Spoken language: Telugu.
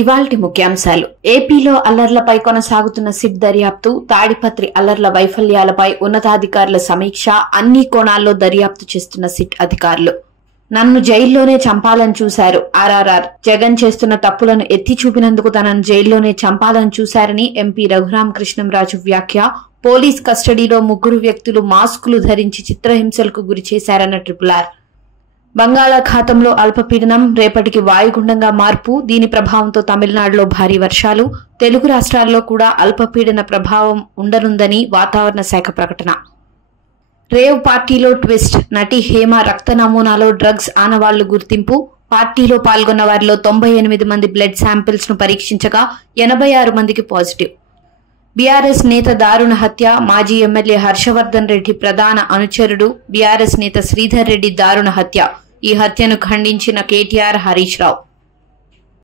ఇవాల్టి ముఖ్యాంశాలు. ఏపీలో అల్లర్లపై కొనసాగుతున్న సిట్ దర్యాప్తు, తాడిపత్రి అల్లర్ల వైఫల్యాలపై ఉన్నతాధికారుల సమీక్ష, అన్ని కోణాల్లో దర్యాప్తు చేస్తున్న సిట్ అధికారులు. నన్ను జైల్లోనే చంపాలని చూశారు ఆర్ఆర్ఆర్. జగన్ చేస్తున్న తప్పులను ఎత్తి చూపినందుకు తనను జైల్లోనే చంపాలని చూశారని ఎంపీ రఘురామకృష్ణంరాజు వ్యాఖ్య. పోలీస్ కస్టడీలో 3 వ్యక్తులు మాస్కులు ధరించి చిత్రహింసలకు గురి చేశారన్న RRR. బంగాళాఖాతంలో అల్పపీడనం రేపటికి వాయుగుండంగా మార్పు. దీని ప్రభావంతో తమిళనాడులో భారీ వర్షాలు. తెలుగు రాష్ట్రాల్లో కూడా అల్పపీడన ప్రభావం ఉండనుందని వాతావరణ శాఖ ప్రకటన. రేవ్ పార్టీలో ట్విస్ట్. నటి హేమ రక్త నమూనాలో డ్రగ్స్ ఆనవాళ్లు గుర్తింపు. పార్టీలో పాల్గొన్న వారిలో 98 మంది బ్లడ్ శాంపిల్స్ ను పరీక్షించగా 86 మందికి పాజిటివ్. బీఆర్ఎస్ నేత దారుణ హత్య. మాజీ ఎమ్మెల్యే హర్షవర్ధన్ రెడ్డి ప్రధాన అనుచరుడు బీఆర్ఎస్ నేత శ్రీధర్ రెడ్డి దారుణ హత్య. ఈ హత్యను ఖండించిన కేటీఆర్, హరీష్ రావు.